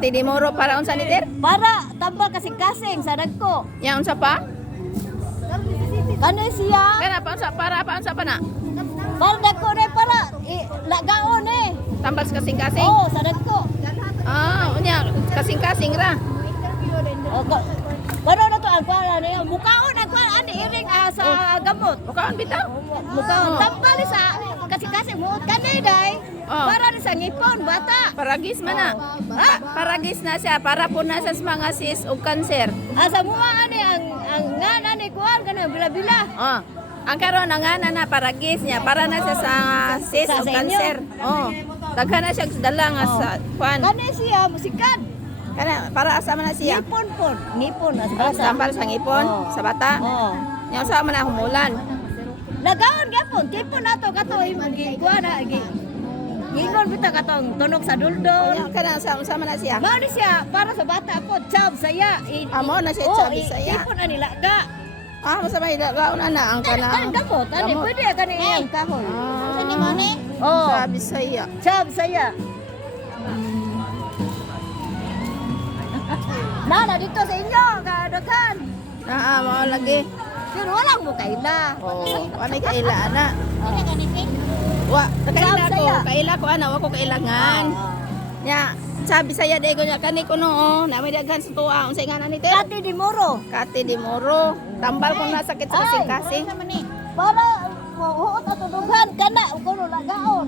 Ti di moro para unsa ni Ter? Para tambal kasing-kasing sa dagko. Nya unsa pa? Kani siya. Kana pa unsa para pa na? Para dagko na para lagaon eh. Tambal sa kasing-kasing. Oh, sa dagko. Unya kasing-kasing ra. Kano na to ang kuha niya? Mukaon ang kuha ani iring sa gamot. Mukaon bitaw. Mukaon tambal sa kasing-kasing mo kani day. Para ni sa ngipon bata. Paragis man na. Paragis na siya para po na sa mga sis o cancer. Asa mo ani ang ngana ni kuan kana bila-bila. Ang karon ang ngana na paragis niya para na siya sa sis o Sa inyo? cancer. Daghan na siya dala nga sa kuan. Kani siya musikan. Kana para asa man na siya. Ngipon sa bata. Tambal sa ngipon sa bata. Nya usa man na humulan. Lagaon gyapon tipon nato kato imong kuan na Gingon bita katong tunog sa duldol. Kana sa man na siya. Mao ni siya para sa bata ko chab saya. Amo na siya chab saya. Tipon ani laga. Masa may gaon ana ang kana. Kan gamot ani pwede kani ang kahoy. Kani mo ni? Sa Bisaya. Chab saya. Nana dito sa inyo kadaghan. Mao lagi. Pero walang mo kaila. Ano kaila ana? Wa, kaila ko, kaila ko ana, wa ko kailangan. Nya, sabi saya de ko nya kani kuno na may daghan sa tuwa unsay ngana ni Ter? Kati di moro. Kati di moro. Tambal ko na sakit sa kasing-kasing. Para huot at tudugan kana kuno lagaon.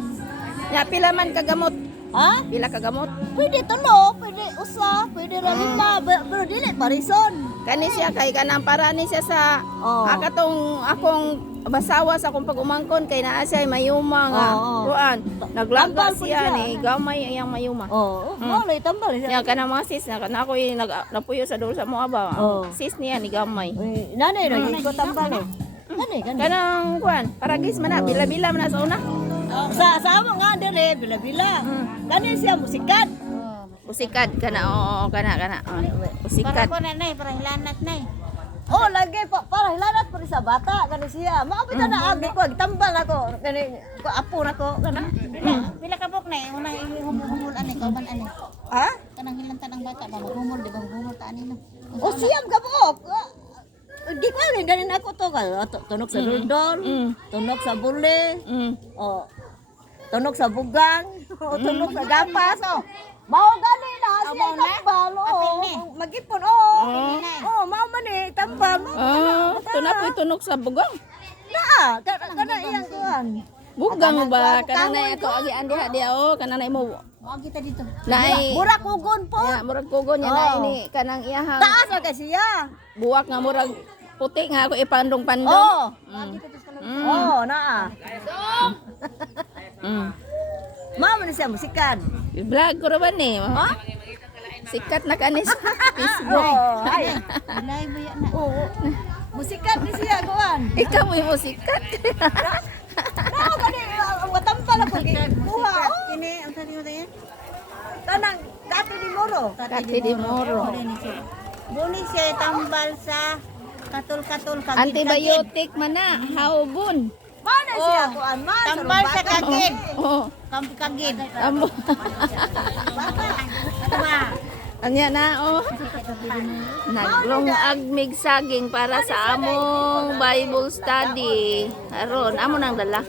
Nya pila man kagamot? Ha? Pila kagamot? Pwede tulo, pwede usa, pwede ra lima, pero dili parison. Kani siya kay kanang para ni siya sa akong basawa sa akong pag-umangkon kay naa siya mayuma nga. Kuan, naglaga siya ni gamay iyang mayuma. Mo lay tambal siya. Nya kanang mga sis na ako napuyo sa dulo sa mga ba. Sis niya ni gamay. Nanay ra ko tambal eh. Nanay Kanang kuan, paragis man na bila-bila man na sa una. Sa amo nga dire bila-bila. Kani siya musikat. Usikad kana kana. Usikad. Para ko nanay, para hilanat nay. Lagi para hilanat pa rin sa bata kani siya. Mao bitaw na agi ko tambal ako kani ko apo na ko kana. Pila ka bok nay, unang ihumul ani kauban ani. Ha? Kanang hilantan ang bata ba maghumul di ba maghumul ta ani no. Siyam ka buok. Di ko rin ganin ako to tunog sa duldol, tunog sa buli, tunog sa bugang, tunog sa gapas. Mao gani na siya tambal. Magipon mao man eh tambal. Tunog sa bugong. Na, kana iyang kuan. Bugang ba kana na ato agi andi dia kana na imo. Mao kita dito. Nai. Murag kugon po. Ya, murag kugon niya na ini kanang iyahang Taas na kasi siya. buwak nga murag puti nga ako ipandong-pandong. Naa. Mao man siya musikan. Vlog ko ra ba ni? Sikat na kanis Facebook. Ay. Ilay mo yan na. Musikan ni siya kuan. Ikaw mo yung sikat. Mao gani watampal ako kuha. Kini ang tadi mo tayo. Tanang kati di moro. Kati di moro. Buni siya tambal sa katul-katul kagid. Antibiotic man na, haubon. Mana siya kuan man. Tambal sa kagid. Kagid. Amo. Ba. Anya na Naglong agmig saging para sa among Bible study. Aron, amo nang dala.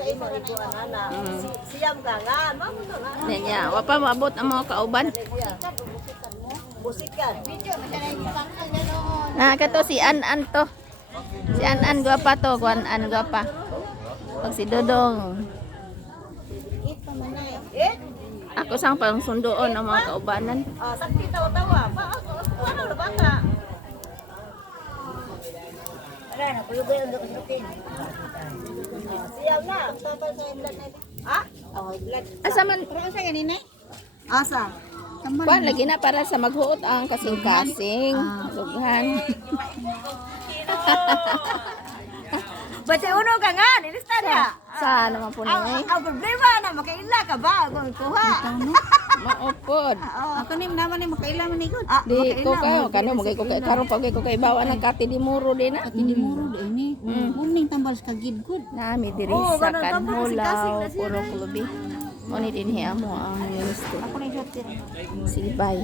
Siyam ka nga. Mao na nga. Nya, wa pa maabot ang mga kauban. Musikan. Kato si An to. Si An gwapa to, An gwapa. Pag si Dodong. Ako sang pang sundoon ang mga kaubanan. Sakit tawa-tawa. Ano na bata? Wala na, kuyugay ang lukin. Siyam na. Tapos sa blood na ito. Ha? Blood. Asa man, Pero sa ganina. Asa? kuan lagi na para sa maghuot ang kasing-kasing. Lughan. Baca uno ka nga, nilista niya. Sa naman po na Ang problema na, makaila ka ba? Kung kuha. maupod. Ako ni naman ni makailangan ni good. Di ko kayo, kano magay ko kay karon pag ko kay bawa ng kati di muro din na. Hindi muro ini. Mumning tambal sa kagid good. Nami diri Oo, sa ganun, tambal Kanhulaw, kasing-kasing na siya, puro klubi. Mo ni dinhi amo ang ministro. Ako na shot. Silbay.